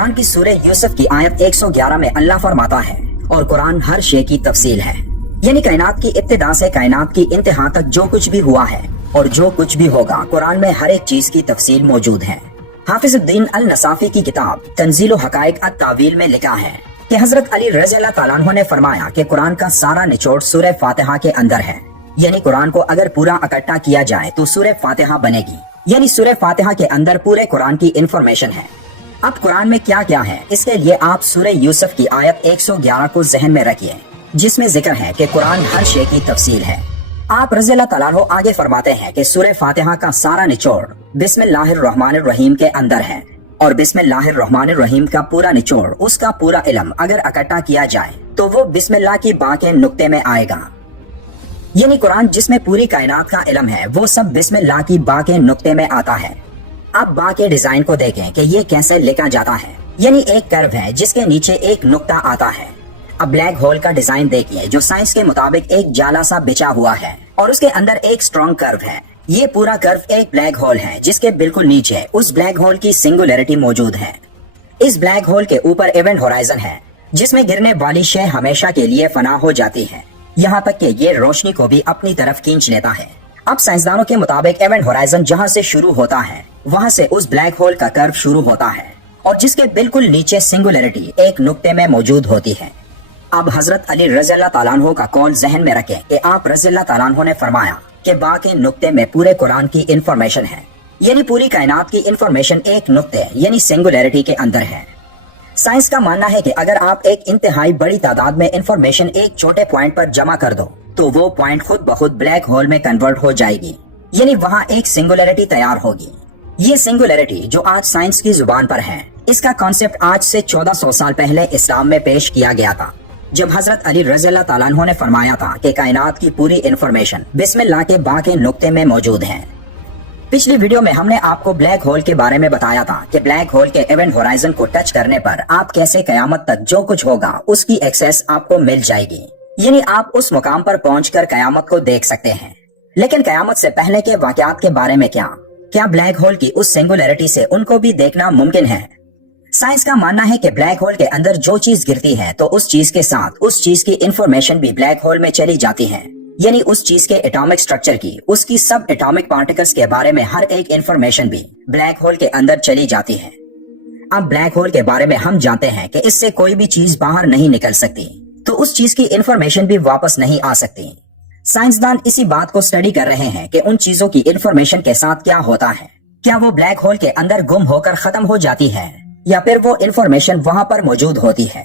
कुरान की सूरह यूसुफ की आयत 111 में अल्लाह फरमाता है, और कुरान हर शे की तफसील है। यानी कायनात की इब्तिदा से कायनात की इंतहा तक जो कुछ भी हुआ है और जो कुछ भी होगा, कुरान में हर एक चीज की तफसील मौजूद है। हाफिजुद्दीन अल नसाफी की किताब तंजील हकाइक अत-तावील में लिखा है कि हजरत अली रज़ी अल्लाह तआला अन्हु ने फरमाया कि कुरान का सारा निचोड़ सूरह फातिहा के अंदर है। यानी कुरान को अगर पूरा इकट्ठा किया जाए तो सूरह फातिहा बनेगी। यानी सूरह फातिहा के अंदर पूरे कुरान की इंफॉर्मेशन है। अब कुरान में क्या क्या है, इसके लिए आप सूरह यूसुफ की आयत 111 को जहन में रखिए, जिसमें जिक्र है कि कुरान हर शे की तफसील है। आप रज़ी अल्लाह तआला अन्हु आगे फरमाते हैं कि सूरह फातिहा का सारा निचोड़ बिस्मिल्लाहिर्रहमानिर्रहीम के अंदर है, और बिस्मिल्लाहिर्रहमानिर्रहीम का पूरा निचोड़, उसका पूरा इल्म अगर इकट्ठा किया जाए तो वो बिस्मिल्लाह की बा के नुक्ते में आएगा। यानी कुरान जिसमें पूरी कायनात का इल्म है वो सब बिस्मिल्लाह की बा के नुक्ते में आता है। अब बा के डिजाइन को देखें कि ये कैसे लिखा जाता है। यानी एक कर्व है जिसके नीचे एक नुक्ता आता है। अब ब्लैक होल का डिजाइन देखिए, जो साइंस के मुताबिक एक जाला सा बिछा हुआ है और उसके अंदर एक स्ट्रॉन्ग कर्व है। ये पूरा कर्व एक ब्लैक होल है, जिसके बिल्कुल नीचे उस ब्लैक होल की सिंगुलैरिटी मौजूद है। इस ब्लैक होल के ऊपर इवेंट होराइजन है, जिसमें गिरने वाली शय हमेशा के लिए फना हो जाती है, यहाँ तक कि ये रोशनी को भी अपनी तरफ खींच लेता है। अब साइंसदानों के मुताबिक इवेंट होराइजन जहाँ से शुरू होता है वहाँ से उस ब्लैक होल का कर्व शुरू होता है, और जिसके बिल्कुल नीचे सिंगुलैरिटी एक नुक्ते में मौजूद होती है। अब हजरत अली रज़ी अल्लाह तआला अन्हु का कौल जहन में रखें कि आप रज़ी अल्लाह तआला अन्हु ने फरमाया कि बा के नुक्ते में पूरे कुरान की इंफॉर्मेशन है। यानी पूरी कायनात की इंफॉर्मेशन एक नुक्ते यानी सिंगुलैरिटी के अंदर है। साइंस का मानना है कि अगर आप एक इंतहाई बड़ी तादाद में इंफॉर्मेशन एक छोटे पॉइंट पर जमा कर दो तो वो पॉइंट खुद ब खुद ब्लैक होल में कन्वर्ट हो जाएगी। यानी वहाँ एक सिंगुलैरिटी तैयार होगी। ये सिंगुलैरिटी जो आज साइंस की जुबान पर है, इसका कॉन्सेप्ट आज से 1400 साल पहले इस्लाम में पेश किया गया था, जब हजरत अली रज़ी अल्लाह तआला अन्हु ने फरमाया था कि कायनात की पूरी इंफॉर्मेशन बिस्मिल्लाह के बा के नुक्ते में मौजूद है। पिछली वीडियो में हमने आपको ब्लैक होल के बारे में बताया था कि ब्लैक होल के इवेंट होराइजन को टच करने पर आप कैसे कयामत तक जो कुछ होगा उसकी एक्सेस आपको मिल जाएगी। यानी आप उस मुकाम पर पहुंचकर कयामत को देख सकते हैं। लेकिन कयामत से पहले के वाकयात के बारे में क्या ब्लैक होल की उस सिंगुलैरिटी से उनको भी देखना मुमकिन है? साइंस का मानना है कि ब्लैक होल के अंदर जो चीज गिरती है तो उस चीज के साथ उस चीज की इंफॉर्मेशन भी ब्लैक होल में चली जाती है। यानी उस चीज के एटॉमिक स्ट्रक्चर की, उसकी सब एटॉमिक पार्टिकल्स के बारे में हर एक इंफॉर्मेशन भी ब्लैक होल के अंदर चली जाती है। अब ब्लैक होल के बारे में हम जानते हैं कि इससे कोई भी चीज बाहर नहीं निकल सकती, तो उस चीज की इंफॉर्मेशन भी वापस नहीं आ सकती। साइंसदान इसी बात को स्टडी कर रहे हैं कि उन चीजों की इंफॉर्मेशन के साथ क्या होता है। क्या वो ब्लैक होल के अंदर गुम होकर खत्म हो जाती है या फिर वो इंफॉर्मेशन वहाँ पर मौजूद होती है?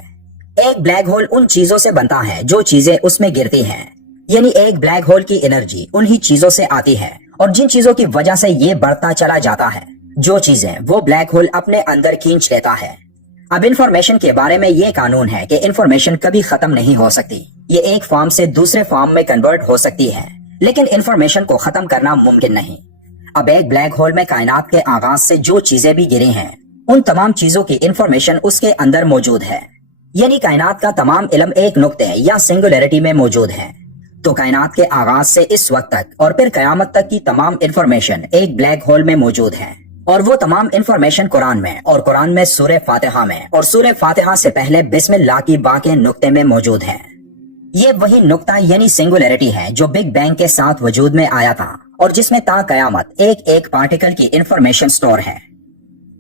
एक ब्लैक होल उन चीजों से बनता है जो चीजें उसमें गिरती हैं। यानी एक ब्लैक होल की एनर्जी उन्हीं चीजों से आती है, और जिन चीजों की वजह से ये बढ़ता चला जाता है, जो चीजें वो ब्लैक होल अपने अंदर खींच लेता है। अब इंफॉर्मेशन के बारे में ये कानून है कि इंफॉर्मेशन कभी खत्म नहीं हो सकती। ये एक फॉर्म से दूसरे फॉर्म में कन्वर्ट हो सकती है, लेकिन इंफॉर्मेशन को खत्म करना मुमकिन नहीं। अब एक ब्लैक होल में कायनात के आगाज से जो चीजें भी गिरी हैं, उन तमाम चीजों की इंफॉर्मेशन उसके अंदर मौजूद है। यानी कायनात का तमाम इल्म एक नुक्ते या सिंगुलैरिटी में मौजूद है। तो कायनात के आगाज से इस वक्त तक और फिर कयामत तक की तमाम इंफॉर्मेशन एक ब्लैक होल में मौजूद है, और वो तमाम इंफॉर्मेशन कुरान में, और कुरान में सूरह फातिहा में, और सूरह फातिहा से पहले बिस्मिल्लाह की बा के नुक्ते में मौजूद है। ये वही नुक्ता यानी सिंगुलैरिटी है जो बिग बैंग के साथ वजूद में आया था, और जिसमें ता कयामत एक एक पार्टिकल की इंफॉर्मेशन स्टोर है।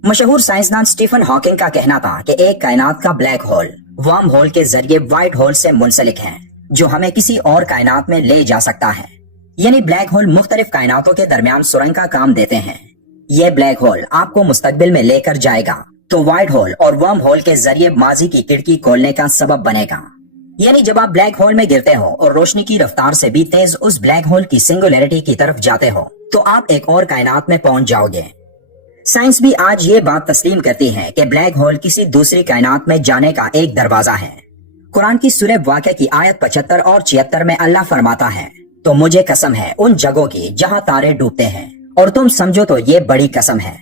मशहूर साइंसदान स्टीफन हॉकिंग का कहना था कि एक कायनात का ब्लैक होल वर्म होल के जरिए व्हाइट होल से मुंसलिक है, जो हमें किसी और कायनात में ले जा सकता है। यानी ब्लैक होल मुख्तलिफ कायनातों के दरमियान सुरंग का काम देते हैं। ये ब्लैक होल आपको मुस्तकबिल में लेकर जाएगा, तो व्हाइट होल और वर्म होल के जरिए माजी की खिड़की खोलने का सबब बनेगा। यानी जब आप ब्लैक होल में गिरते हो और रोशनी की रफ्तार से भी तेज उस ब्लैक होल की सिंगुलैरिटी की तरफ जाते हो, तो आप एक और कायनात में पहुंच जाओगे। साइंस भी आज ये बात तस्लीम करती है कि ब्लैक होल किसी दूसरी कायनात में जाने का एक दरवाजा है। कुरान की सूरह वाक़िया की आयत 75 और 76 में अल्लाह फरमाता है, तो मुझे कसम है उन जगहों की जहाँ तारे डूबते हैं, और तुम समझो तो ये बड़ी कसम है।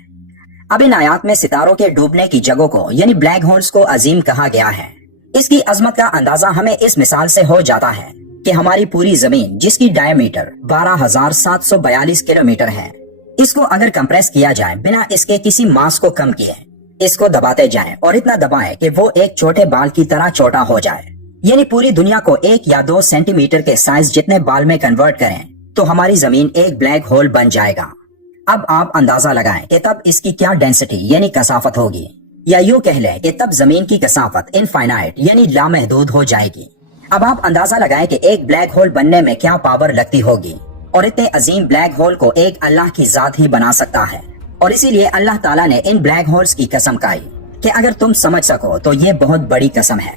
अब इन आयात में सितारों के डूबने की जगहों को यानी ब्लैक होल्स को अजीम कहा गया है। इसकी अजमत का अंदाजा हमें इस मिसाल से हो जाता है कि हमारी पूरी जमीन, जिसकी डायमीटर 12,742 किलोमीटर है, इसको अगर कंप्रेस किया जाए बिना इसके किसी मास को कम किए, इसको दबाते जाएं और इतना दबाएं कि वो एक छोटे बाल की तरह छोटा हो जाए। यानी पूरी दुनिया को 1 या 2 सेंटीमीटर के साइज जितने बाल में कन्वर्ट करें तो हमारी जमीन एक ब्लैक होल बन जाएगा। अब आप अंदाजा लगाएं कि तब इसकी क्या डेंसिटी यानी कसाफत होगी, या यूं कह लें कि तब जमीन की कसाफत इनफाइनाइट यानी लामहदूद हो जाएगी। अब आप अंदाजा लगाएं कि एक ब्लैक होल बनने में क्या पावर लगती होगी, और इतने अजीम ब्लैक होल को एक अल्लाह की जात ही बना सकता है। और इसीलिए अल्लाह ताला ने इन ब्लैक होल्स की कसम खाई कि अगर तुम समझ सको तो ये बहुत बड़ी कसम है।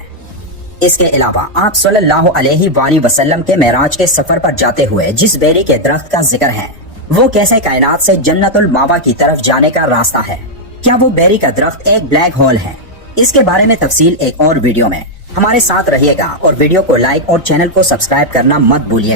इसके अलावा आप सल्लल्लाहु अलैहि वसल्लम के मेराज के सफर पर जाते हुए जिस बेरी के दरख्त का जिक्र है वो कैसे कायनात से जन्नतुल मावा की तरफ जाने का रास्ता है। क्या वो बेरी का दरख्त एक ब्लैक होल है? इसके बारे में तफसील एक और वीडियो में। हमारे साथ रहिएगा और वीडियो को लाइक और चैनल को सब्सक्राइब करना मत भूलिएगा।